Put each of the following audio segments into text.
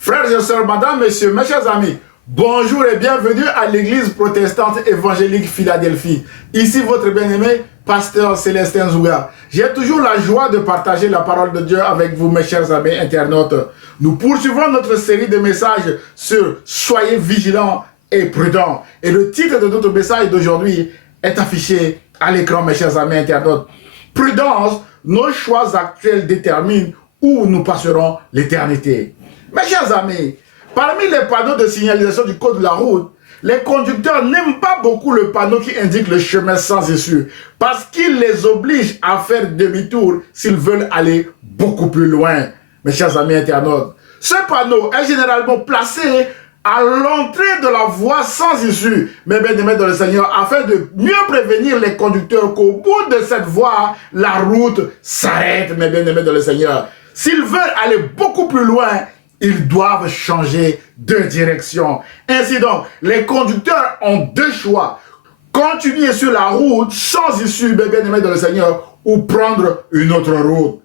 Frères et sœurs, madame, messieurs, mes chers amis, bonjour et bienvenue à l'église protestante évangélique Philadelphie. Ici votre bien-aimé, pasteur Célestin Zouga. J'ai toujours la joie de partager la parole de Dieu avec vous, mes chers amis internautes. Nous poursuivons notre série de messages sur « Soyez vigilants et prudents ». Et le titre de notre message d'aujourd'hui est affiché à l'écran, mes chers amis internautes. Prudence, nos choix actuels déterminent où nous passerons l'éternité. Mes chers amis, parmi les panneaux de signalisation du code de la route, les conducteurs n'aiment pas beaucoup le panneau qui indique le chemin sans issue parce qu'il les oblige à faire demi-tour s'ils veulent aller beaucoup plus loin. Mes chers amis internautes, ce panneau est généralement placé à l'entrée de la voie sans issue, mes bien-aimés dans le Seigneur, afin de mieux prévenir les conducteurs qu'au bout de cette voie, la route s'arrête, mes bien-aimés dans le Seigneur. S'ils veulent aller beaucoup plus loin, ils doivent changer de direction. Ainsi donc, les conducteurs ont deux choix. Continuer sur la route sans issue, mes bien-aimés dans le Seigneur, ou prendre une autre route.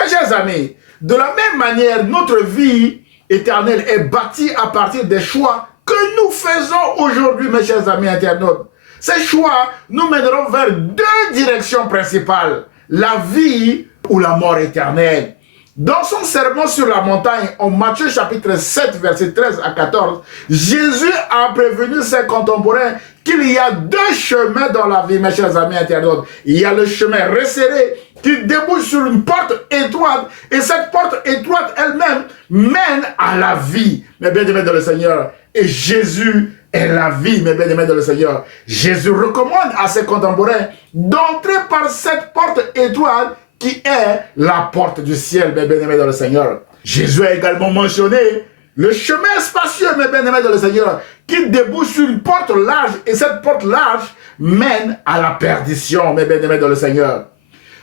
Mes chers amis, de la même manière, notre vie éternelle est bâtie à partir des choix que nous faisons aujourd'hui, mes chers amis internautes. Ces choix nous mèneront vers deux directions principales, la vie ou la mort éternelle. Dans son sermon sur la montagne, en Matthieu chapitre 7, versets 13 à 14, Jésus a prévenu ses contemporains qu'il y a deux chemins dans la vie, mes chers amis internautes. Il y a le chemin resserré qui débouche sur une porte étroite, et cette porte étroite elle-même mène à la vie, mes bien-aimés dans le Seigneur. Et Jésus est la vie, mes bien-aimés dans le Seigneur. Jésus recommande à ses contemporains d'entrer par cette porte étroite qui est la porte du ciel, mes bien-aimés dans le Seigneur. Jésus a également mentionné le chemin spacieux, mes bien-aimés dans le Seigneur, qui débouche sur une porte large, et cette porte large mène à la perdition, mes bien-aimés dans le Seigneur.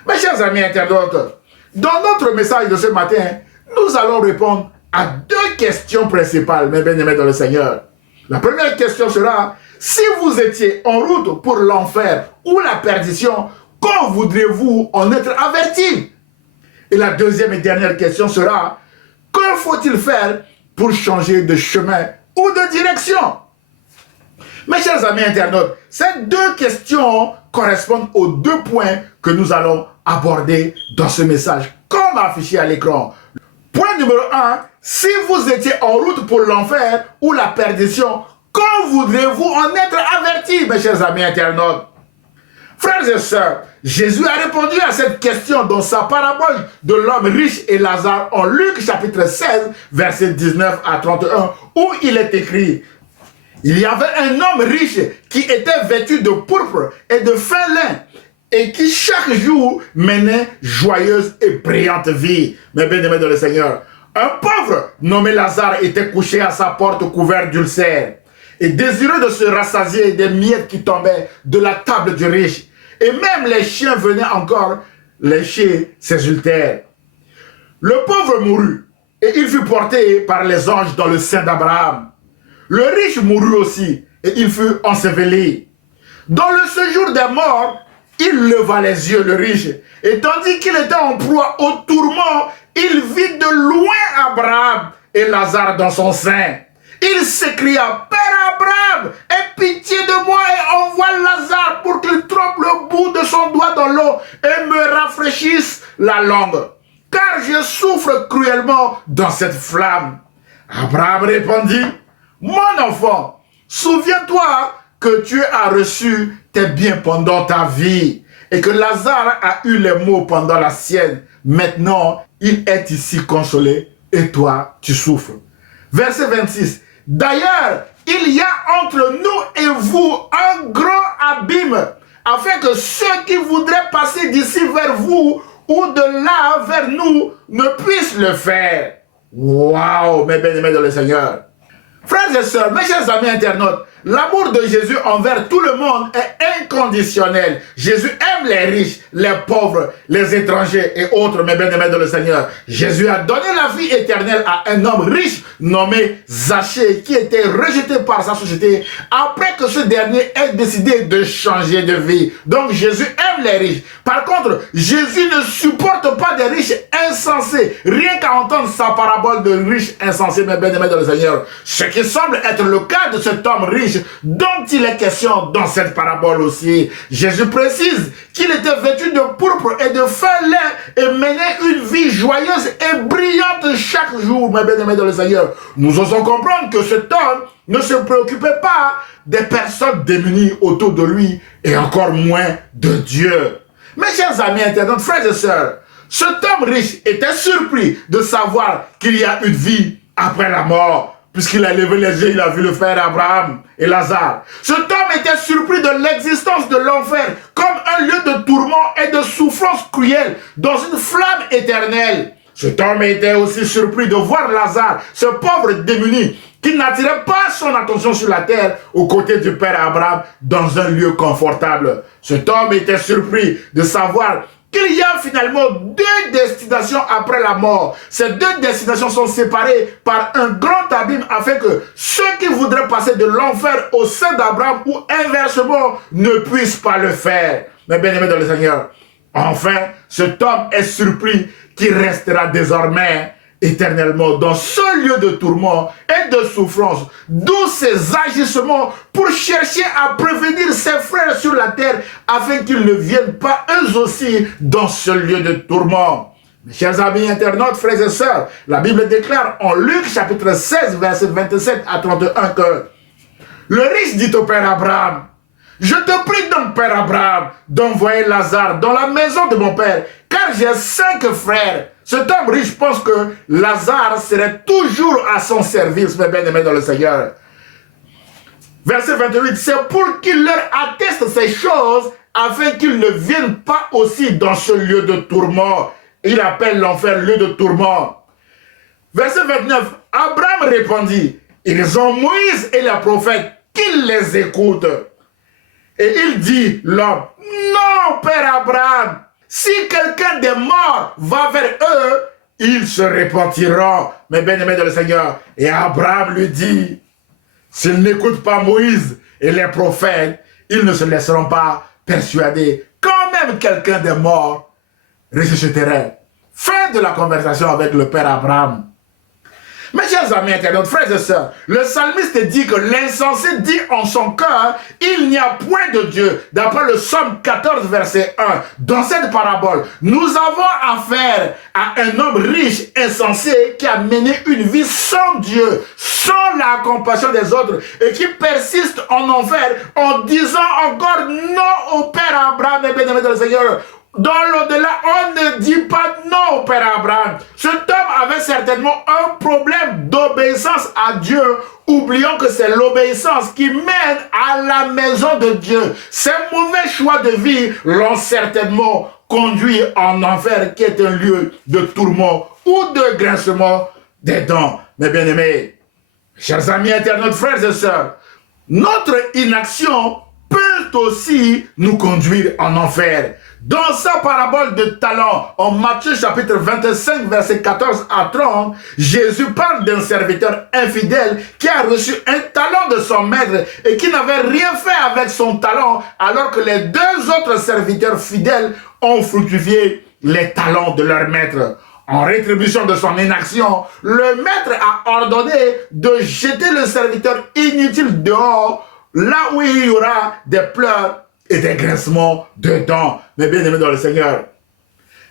Mes chers amis internautes, dans notre message de ce matin, nous allons répondre à deux questions principales, mes bien-aimés dans le Seigneur. La première question sera, si vous étiez en route pour l'enfer ou la perdition, quand voudrez-vous en être averti? Et la deuxième et dernière question sera, que faut-il faire pour changer de chemin ou de direction? Mes chers amis internautes, ces deux questions correspondent aux deux points que nous allons aborder dans ce message, comme affiché à l'écran. Point numéro 1, si vous étiez en route pour l'enfer ou la perdition, quand voudrez-vous en être averti, mes chers amis internautes? Frères et sœurs, Jésus a répondu à cette question dans sa parabole de l'homme riche et Lazare en Luc chapitre 16, versets 19 à 31, où il est écrit: il y avait un homme riche qui était vêtu de pourpre et de fin lin et qui chaque jour menait joyeuse et brillante vie. Mes bien-aimés dans le Seigneur, un pauvre nommé Lazare était couché à sa porte couvert d'ulcères et désireux de se rassasier des miettes qui tombaient de la table du riche. Et même les chiens venaient encore lécher ses ultères. Le pauvre mourut, et il fut porté par les anges dans le sein d'Abraham. Le riche mourut aussi, et il fut enseveli. Dans le séjour des morts, il leva les yeux, le riche, et tandis qu'il était en proie au tourment, il vit de loin Abraham et Lazare dans son sein. Il s'écria: Père Abraham, aie pitié de moi et envoie Lazare pour qu'il trempe le bout de son doigt dans l'eau et me rafraîchisse la langue, car je souffre cruellement dans cette flamme. Abraham répondit: Mon enfant, souviens-toi que tu as reçu tes biens pendant ta vie et que Lazare a eu les maux pendant la sienne. Maintenant, il est ici consolé et toi, tu souffres. Verset 26. D'ailleurs, il y a entre nous et vous un grand abîme, afin que ceux qui voudraient passer d'ici vers vous ou de là vers nous ne puissent le faire. Waouh, mes bien-aimés dans le Seigneur. Frères et sœurs, mes chers amis internautes, L'amour de Jésus envers tout le monde est inconditionnel. Jésus aime les riches, les pauvres, les étrangers et autres, mes bien-aimés dans le Seigneur. Jésus a donné la vie éternelle à un homme riche nommé Zachée qui était rejeté par sa société après que ce dernier ait décidé de changer de vie. Donc Jésus aime les riches. Par contre, Jésus ne supporte pas des riches insensés. Rien qu'à entendre sa parabole de riches insensés, mes bien-aimés dans le Seigneur. Ce qui semble être le cas de cet homme riche dont il est question dans cette parabole aussi. Jésus précise qu'il était vêtu de pourpre et de fin lait et menait une vie joyeuse et brillante chaque jour, mes bien-aimés dans le Seigneur. Nous osons comprendre que cet homme ne se préoccupait pas des personnes démunies autour de lui et encore moins de Dieu. Mes chers amis internautes, frères et sœurs, cet homme riche était surpris de savoir qu'il y a une vie après la mort. Puisqu'il a levé les yeux, il a vu le frère Abraham et Lazare. Cet homme était surpris de l'existence de l'enfer comme un lieu de tourment et de souffrance cruelle dans une flamme éternelle. Cet homme était aussi surpris de voir Lazare, ce pauvre démuni, qui n'attirait pas son attention sur la terre aux côtés du père Abraham dans un lieu confortable. Cet homme était surpris de savoir qu'il y a finalement deux destinations après la mort. Ces deux destinations sont séparées par un grand abîme afin que ceux qui voudraient passer de l'enfer au sein d'Abraham ou inversement ne puissent pas le faire. Mais bien aimé dans le Seigneur, enfin, cet homme est surpris qu'il restera désormais éternellement dans ce lieu de tourment et de souffrance, d'où ses agissements pour chercher à prévenir ses frères sur la terre afin qu'ils ne viennent pas eux aussi dans ce lieu de tourment. Mes chers amis internautes, frères et sœurs, la Bible déclare en Luc chapitre 16, verset 27 à 31 que le riche dit au père Abraham: je te prie donc, père Abraham, d'envoyer Lazare dans la maison de mon père, car j'ai 5 frères. Cet homme riche pense que Lazare serait toujours à son service, mes bien-aimés dans le Seigneur. Verset 28, c'est pour qu'il leur atteste ces choses, afin qu'ils ne viennent pas aussi dans ce lieu de tourment. Il appelle l'enfer lieu de tourment. Verset 29, Abraham répondit: ils ont Moïse et les prophètes, qu'ils les écoutent. Et il dit, l'homme: non, père Abraham, si quelqu'un des morts va vers eux, ils se repentiront, mes bien-aimés dans le Seigneur. Et Abraham lui dit: s'ils n'écoutent pas Moïse et les prophètes, ils ne se laisseront pas persuader. Quand même quelqu'un des morts ressusciterait. Fin de la conversation avec le père Abraham. Mes chers amis internautes, frères et sœurs, le psalmiste dit que l'insensé dit en son cœur: il n'y a point de Dieu. D'après le psaume 14, verset 1. Dans cette parabole, nous avons affaire à un homme riche, insensé, qui a mené une vie sans Dieu, sans la compassion des autres, et qui persiste en enfer en disant encore non au Père Abraham et bien-aimé dans le Seigneur. Dans l'au-delà, on ne dit pas non au Père Abraham. Cet homme avait certainement un problème d'obéissance à Dieu, oubliant que c'est l'obéissance qui mène à la maison de Dieu. Ces mauvais choix de vie l'ont certainement conduit en enfer, qui est un lieu de tourment ou de grincement des dents. Mes bien-aimés, chers amis internautes, frères et sœurs, notre inaction peut aussi nous conduire en enfer. Dans sa parabole de talents, en Matthieu chapitre 25, verset 14 à 30, Jésus parle d'un serviteur infidèle qui a reçu un talent de son maître et qui n'avait rien fait avec son talent, alors que les 2 autres serviteurs fidèles ont fructifié les talents de leur maître. En rétribution de son inaction, le maître a ordonné de jeter le serviteur inutile dehors, là où il y aura des pleurs et des grincements de dents. Mais bien aimés dans le Seigneur,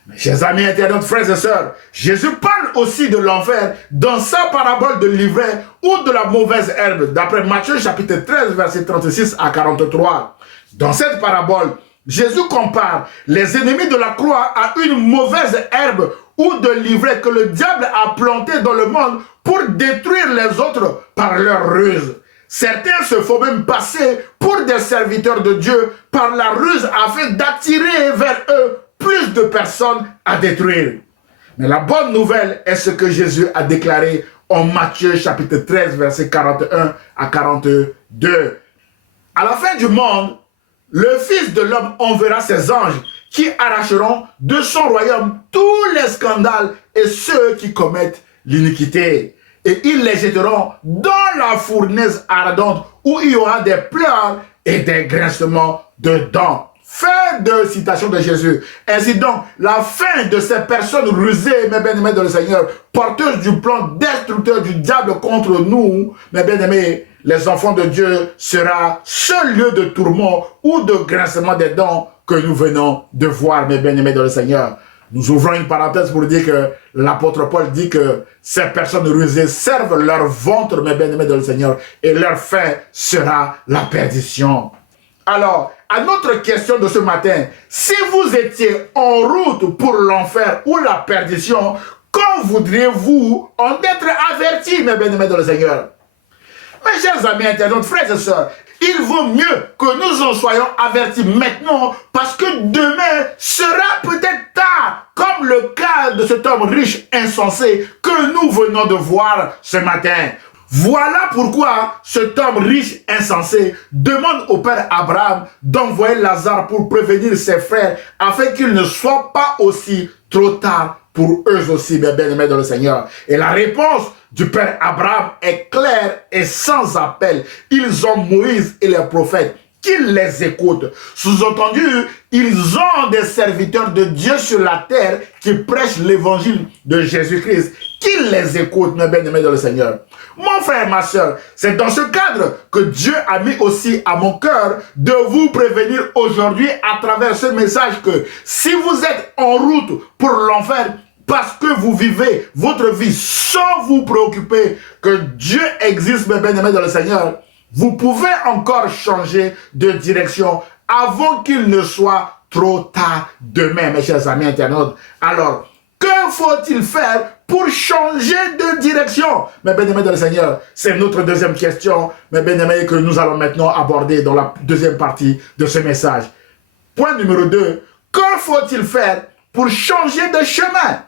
mes chers amis internautes, frères et sœurs, Jésus parle aussi de l'enfer dans sa parabole de l'ivraie ou de la mauvaise herbe, d'après Matthieu chapitre 13, verset 36 à 43. Dans cette parabole, Jésus compare les ennemis de la croix à une mauvaise herbe ou de l'ivraie que le diable a planté dans le monde pour détruire les autres par leur ruse. Certains se font même passer pour des serviteurs de Dieu par la ruse afin d'attirer vers eux plus de personnes à détruire. Mais la bonne nouvelle est ce que Jésus a déclaré en Matthieu chapitre 13, verset 41 à 42. À la fin du monde, le Fils de l'homme enverra ses anges qui arracheront de son royaume tous les scandales et ceux qui commettent l'iniquité. Et ils les jetteront dans la fournaise ardente où il y aura des pleurs et des grincements de dents. Fin de citation de Jésus. Ainsi donc, la fin de ces personnes rusées, mes bien-aimés dans le Seigneur, porteuses du plan destructeur du diable contre nous, mes bien-aimés, les enfants de Dieu, sera ce lieu de tourment ou de grincement des dents que nous venons de voir, mes bien-aimés dans le Seigneur. Nous ouvrons une parenthèse pour dire que l'apôtre Paul dit que ces personnes rusées servent leur ventre, mes bien-aimés dans le Seigneur, et leur fin sera la perdition. Alors, à notre question de ce matin, si vous étiez en route pour l'enfer ou la perdition, quand voudriez-vous en être avertis, mes bien-aimés dans le Seigneur? Mes chers amis internautes, frères et sœurs, il vaut mieux que nous en soyons avertis maintenant parce que demain sera peut-être tard, comme le cas de cet homme riche insensé que nous venons de voir ce matin. Voilà pourquoi cet homme riche insensé demande au père Abraham d'envoyer Lazare pour prévenir ses frères afin qu'il ne soit pas aussi trop tard pour eux aussi, mes bien-aimés dans le Seigneur. Et la réponse du père Abraham est claire et sans appel. Ils ont Moïse et les prophètes qu'ils les écoutent. Sous-entendu, ils ont des serviteurs de Dieu sur la terre qui prêchent l'évangile de Jésus-Christ. Qu'ils les écoutent, mes bien-aimés dans le Seigneur. Mon frère, ma soeur, c'est dans ce cadre que Dieu a mis aussi à mon cœur de vous prévenir aujourd'hui à travers ce message que si vous êtes en route pour l'enfer, parce que vous vivez votre vie sans vous préoccuper que Dieu existe, mes bien-aimés dans le Seigneur, vous pouvez encore changer de direction avant qu'il ne soit trop tard demain, mes chers amis internautes. Alors, que faut-il faire pour changer de direction? Mes bien-aimés dans le Seigneur, c'est notre deuxième question, mes bien-aimés, que nous allons maintenant aborder dans la deuxième partie de ce message. Point numéro 2, que faut-il faire pour changer de chemin?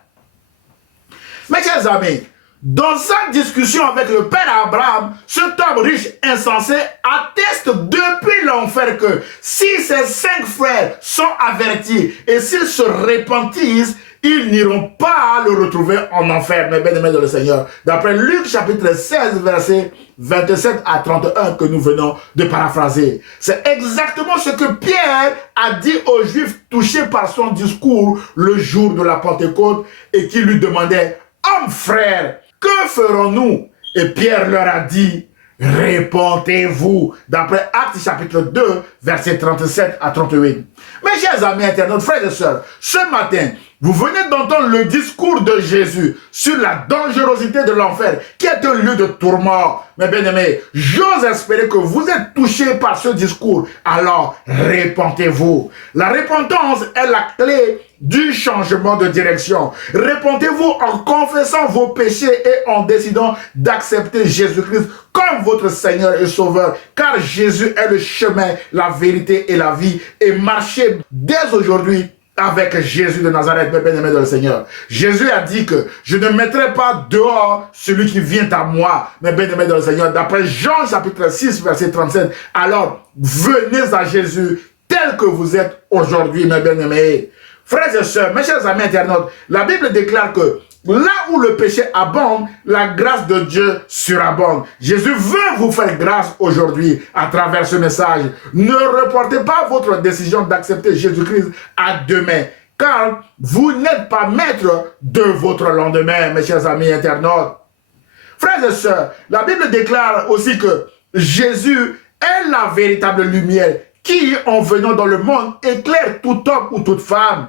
Mes chers amis, dans sa discussion avec le père Abraham, cet homme riche insensé atteste depuis l'enfer que si ses 5 frères sont avertis et s'ils se repentissent, ils n'iront pas le retrouver en enfer, mes bien-aimés dans le Seigneur. D'après Luc chapitre 16, versets 27 à 31 que nous venons de paraphraser. C'est exactement ce que Pierre a dit aux Juifs touchés par son discours le jour de la Pentecôte et qui lui demandait « Hommes frères, que ferons-nous » Et Pierre leur a dit « Répentez-vous » d'après Actes chapitre 2, versets 37 à 38. Mes chers amis internautes, frères et sœurs, ce matin, vous venez d'entendre le discours de Jésus sur la dangerosité de l'enfer, qui est un lieu de tourment. Mes bien-aimés, j'ose espérer que vous êtes touchés par ce discours. Alors, répentez-vous. La repentance est la clé du changement de direction. Répentez-vous en confessant vos péchés et en décidant d'accepter Jésus-Christ comme votre Seigneur et Sauveur. Car Jésus est le chemin, la vérité et la vie. Et marchez dès aujourd'hui avec Jésus de Nazareth, mes bien-aimés dans le Seigneur. Jésus a dit que je ne mettrai pas dehors celui qui vient à moi, mes bien-aimés dans le Seigneur. D'après Jean chapitre 6, verset 37. Alors, venez à Jésus tel que vous êtes aujourd'hui, mes bien-aimés. Frères et sœurs, mes chers amis internautes, la Bible déclare que là où le péché abonde, la grâce de Dieu surabonde. Jésus veut vous faire grâce aujourd'hui à travers ce message. Ne reportez pas votre décision d'accepter Jésus-Christ à demain, car vous n'êtes pas maître de votre lendemain, mes chers amis internautes. Frères et sœurs, la Bible déclare aussi que Jésus est la véritable lumière qui, en venant dans le monde, éclaire tout homme ou toute femme.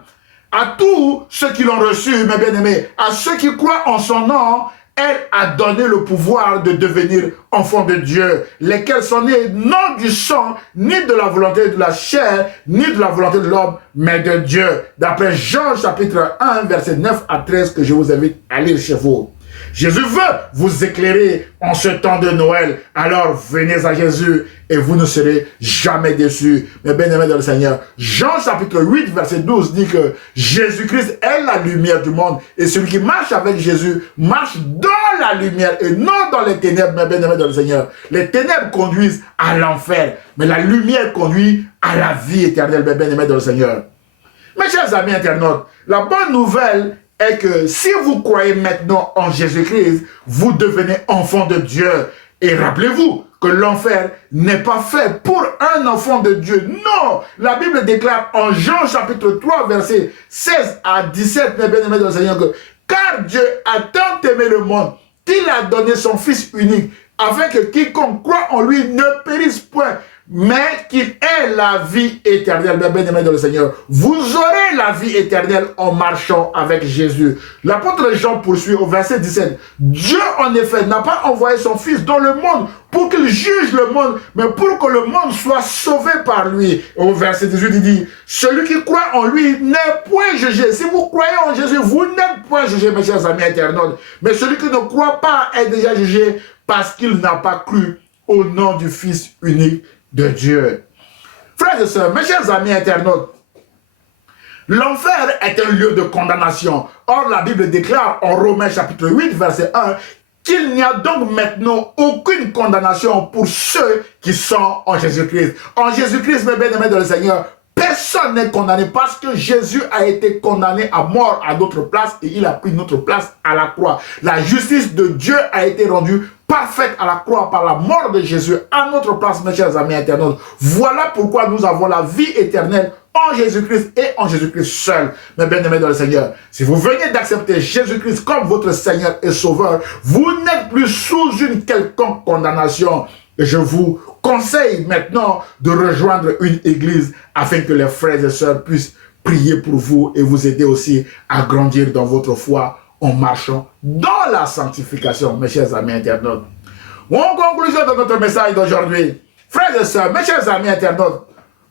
À tous ceux qui l'ont reçu, mes bien-aimés, à ceux qui croient en son nom, elle a donné le pouvoir de devenir enfants de Dieu, lesquels sont nés non du sang, ni de la volonté de la chair, ni de la volonté de l'homme, mais de Dieu. D'après Jean chapitre 1, verset 9 à 13, que je vous invite à lire chez vous. Jésus veut vous éclairer en ce temps de Noël. Alors venez à Jésus et vous ne serez jamais déçus. Mais bien aimés dans le Seigneur, Jean chapitre 8 verset 12 dit que Jésus-Christ est la lumière du monde. Et celui qui marche avec Jésus marche dans la lumière et non dans les ténèbres. Mais bien aimés dans le Seigneur, les ténèbres conduisent à l'enfer. Mais la lumière conduit à la vie éternelle. Mais bien aimés dans le Seigneur. Mes chers amis internautes, la bonne nouvelle est que si vous croyez maintenant en Jésus-Christ, vous devenez enfant de Dieu. Et rappelez-vous que l'enfer n'est pas fait pour un enfant de Dieu. Non! La Bible déclare en Jean chapitre 3, versets 16 à 17, mes bien-aimés dans le Seigneur, que car Dieu a tant aimé le monde qu'il a donné son Fils unique, afin que quiconque croit en lui ne périsse point, mais qu'il ait la vie éternelle. Mes bien-aimés dans le Seigneur, vous aurez la vie éternelle en marchant avec Jésus. L'apôtre Jean poursuit au verset 17. Dieu, en effet, n'a pas envoyé son Fils dans le monde pour qu'il juge le monde, mais pour que le monde soit sauvé par lui. Au verset 18, il dit, celui qui croit en lui n'est point jugé. Si vous croyez en Jésus, vous n'êtes point jugé, mes chers amis internautes. Mais celui qui ne croit pas est déjà jugé parce qu'il n'a pas cru au nom du Fils unique de Dieu. Frères et sœurs, mes chers amis internautes, l'enfer est un lieu de condamnation. Or, la Bible déclare en Romains chapitre 8, verset 1, qu'il n'y a donc maintenant aucune condamnation pour ceux qui sont en Jésus-Christ. En Jésus-Christ, mes bien-aimés dans le Seigneur, personne n'est condamné parce que Jésus a été condamné à mort à notre place et il a pris notre place à la croix. La justice de Dieu a été rendue parfaite à la croix par la mort de Jésus à notre place, mes chers amis internautes. Voilà pourquoi nous avons la vie éternelle en Jésus-Christ et en Jésus-Christ seul. Mes bien-aimés dans le Seigneur, si vous venez d'accepter Jésus-Christ comme votre Seigneur et Sauveur, vous n'êtes plus sous une quelconque condamnation. Et je vous conseille maintenant de rejoindre une église afin que les frères et sœurs puissent prier pour vous et vous aider aussi à grandir dans votre foi en marchant dans la sanctification, mes chers amis internautes. En conclusion de notre message d'aujourd'hui, frères et sœurs, mes chers amis internautes,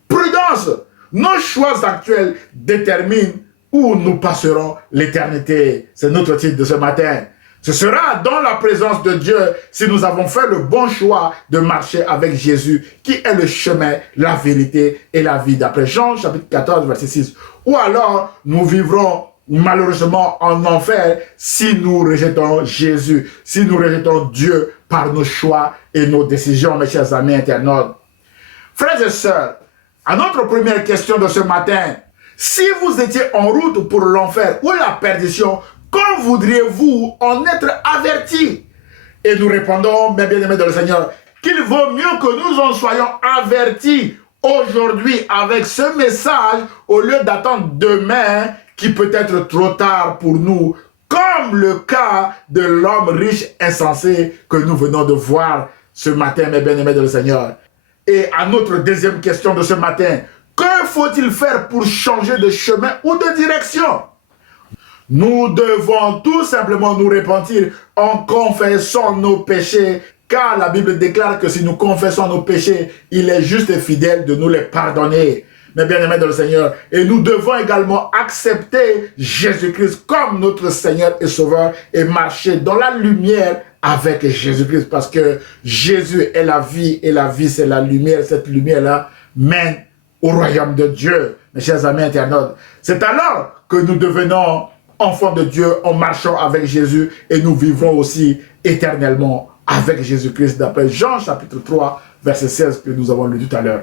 prudence, nos choix actuels déterminent où nous passerons l'éternité. C'est notre titre de ce matin. Ce sera dans la présence de Dieu si nous avons fait le bon choix de marcher avec Jésus, qui est le chemin, la vérité et la vie. D'après Jean, chapitre 14, verset 6. Ou alors, nous vivrons malheureusement en enfer si nous rejetons Jésus, si nous rejetons Dieu par nos choix et nos décisions, mes chers amis internautes. Frères et sœurs, à notre première question de ce matin, si vous étiez en route pour l'enfer ou la perdition, quand voudriez-vous en être avertis? Et nous répondons, mes bien-aimés dans le Seigneur, qu'il vaut mieux que nous en soyons avertis aujourd'hui avec ce message au lieu d'attendre demain qui peut être trop tard pour nous, comme le cas de l'homme riche insensé que nous venons de voir ce matin, mes bien-aimés dans le Seigneur. Et à notre deuxième question de ce matin, que faut-il faire pour changer de chemin ou de direction? Nous devons tout simplement nous repentir en confessant nos péchés, car la Bible déclare que si nous confessons nos péchés, il est juste et fidèle de nous les pardonner. Mes bien-aimés dans le Seigneur, et nous devons également accepter Jésus-Christ comme notre Seigneur et Sauveur et marcher dans la lumière avec Jésus-Christ, parce que Jésus est la vie et la vie c'est la lumière. Cette lumière-là mène au royaume de Dieu, mes chers amis internautes. C'est alors que nous devenons enfants de Dieu en marchant avec Jésus et nous vivrons aussi éternellement avec Jésus-Christ, d'après Jean chapitre 3, verset 16 que nous avons lu tout à l'heure.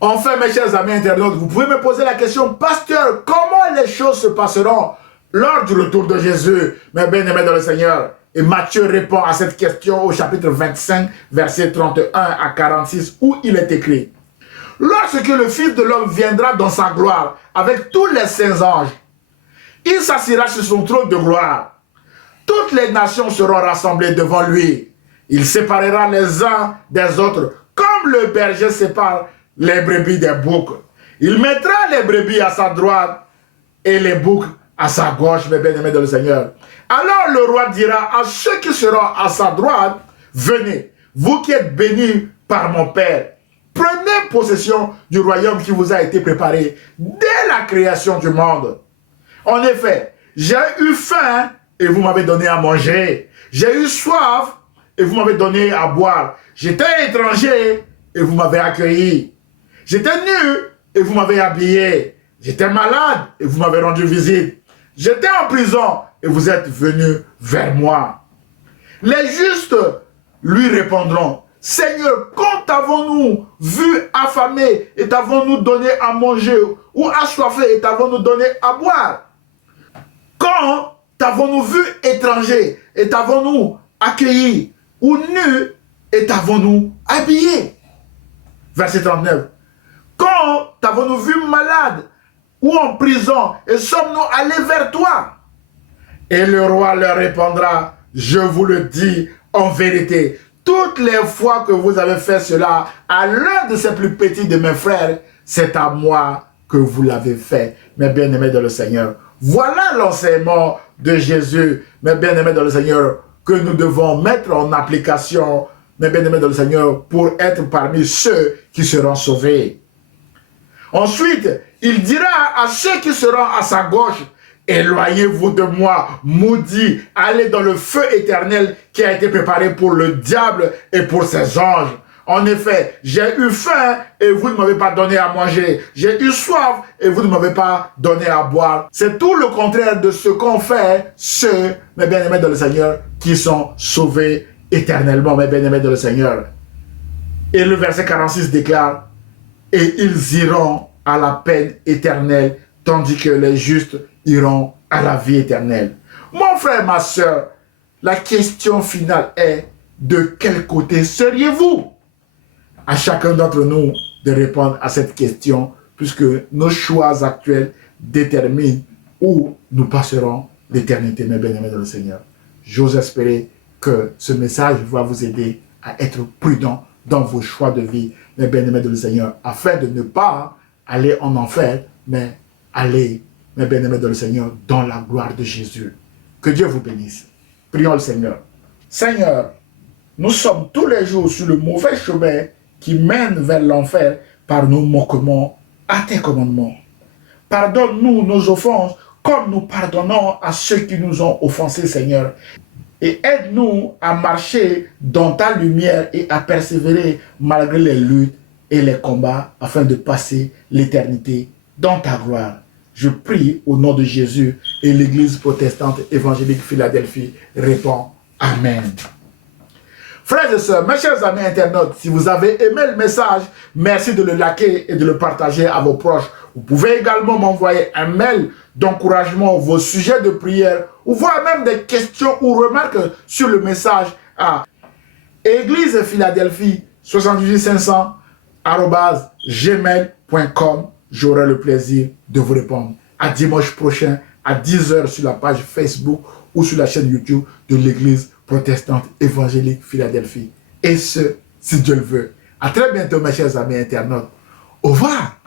Enfin, mes chers amis internautes, vous pouvez me poser la question, pasteur, comment les choses se passeront lors du retour de Jésus, mes bien-aimés dans le Seigneur? Et Matthieu répond à cette question au chapitre 25, verset 31 à 46, où il est écrit: lorsque le Fils de l'homme viendra dans sa gloire avec tous les saints anges, il s'assiera sur son trône de gloire. Toutes les nations seront rassemblées devant lui. Il séparera les uns des autres, comme le berger sépare les brebis des boucs. Il mettra les brebis à sa droite et les boucs à sa gauche, mes bien-aimés dans le Seigneur. Alors le roi dira à ceux qui seront à sa droite: venez, vous qui êtes bénis par mon Père, prenez possession du royaume qui vous a été préparé dès la création du monde. En effet, j'ai eu faim et vous m'avez donné à manger. J'ai eu soif et vous m'avez donné à boire. J'étais étranger et vous m'avez accueilli. J'étais nu et vous m'avez habillé. J'étais malade et vous m'avez rendu visite. J'étais en prison et vous êtes venus vers moi. Les justes lui répondront, Seigneur, quand t'avons-nous vu affamé et t'avons-nous donné à manger, ou assoiffé et t'avons-nous donné à boire? Quand t'avons-nous vu étranger et t'avons-nous accueilli, ou nu et t'avons-nous habillé? Verset 39. Quand t'avons-nous vu malade ou en prison et sommes-nous allés vers toi? Et le roi leur répondra, je vous le dis en vérité, toutes les fois que vous avez fait cela à l'un de ces plus petits de mes frères, c'est à moi que vous l'avez fait, mes bien-aimés dans le Seigneur. Voilà l'enseignement de Jésus, mes bien-aimés dans le Seigneur, que nous devons mettre en application, mes bien-aimés dans le Seigneur, pour être parmi ceux qui seront sauvés. Ensuite, il dira à ceux qui seront à sa gauche, éloignez-vous de moi, maudits, allez dans le feu éternel qui a été préparé pour le diable et pour ses anges. En effet, j'ai eu faim et vous ne m'avez pas donné à manger. J'ai eu soif et vous ne m'avez pas donné à boire. C'est tout le contraire de ce qu'ont fait ceux, mes bien-aimés dans le Seigneur, qui sont sauvés éternellement, mes bien-aimés dans le Seigneur. Et le verset 46 déclare, et ils iront à la peine éternelle, tandis que les justes iront à la vie éternelle. Mon frère, ma soeur, la question finale est, de quel côté seriez-vous? À chacun d'entre nous de répondre à cette question, puisque nos choix actuels déterminent où nous passerons l'éternité, mes bien-aimés dans le Seigneur. J'ose espérer que ce message va vous aider à être prudent dans vos choix de vie, mes bien-aimés dans le Seigneur, afin de ne pas aller en enfer, mais aller, mes bien-aimés dans le Seigneur, dans la gloire de Jésus. Que Dieu vous bénisse. Prions le Seigneur. Seigneur, nous sommes tous les jours sur le mauvais chemin qui mène vers l'enfer par nos manquements à tes commandements. Pardonne-nous nos offenses comme nous pardonnons à ceux qui nous ont offensés, Seigneur. Et aide-nous à marcher dans ta lumière et à persévérer malgré les luttes et les combats afin de passer l'éternité dans ta gloire. Je prie au nom de Jésus et l'Église protestante évangélique Philadelphie répond Amen. Frères et sœurs, mes chers amis internautes, si vous avez aimé le message, merci de le liker et de le partager à vos proches. Vous pouvez également m'envoyer un mail d'encouragement, vos sujets de prière, ou voire même des questions ou remarques sur le message à Église Philadelphie 78500 @gmail.com. J'aurai le plaisir de vous répondre. À dimanche prochain à 10 h sur la page Facebook ou sur la chaîne YouTube de l'Église protestante évangélique Philadelphie. Et ce, si Dieu le veut. À très bientôt, mes chers amis internautes. Au revoir.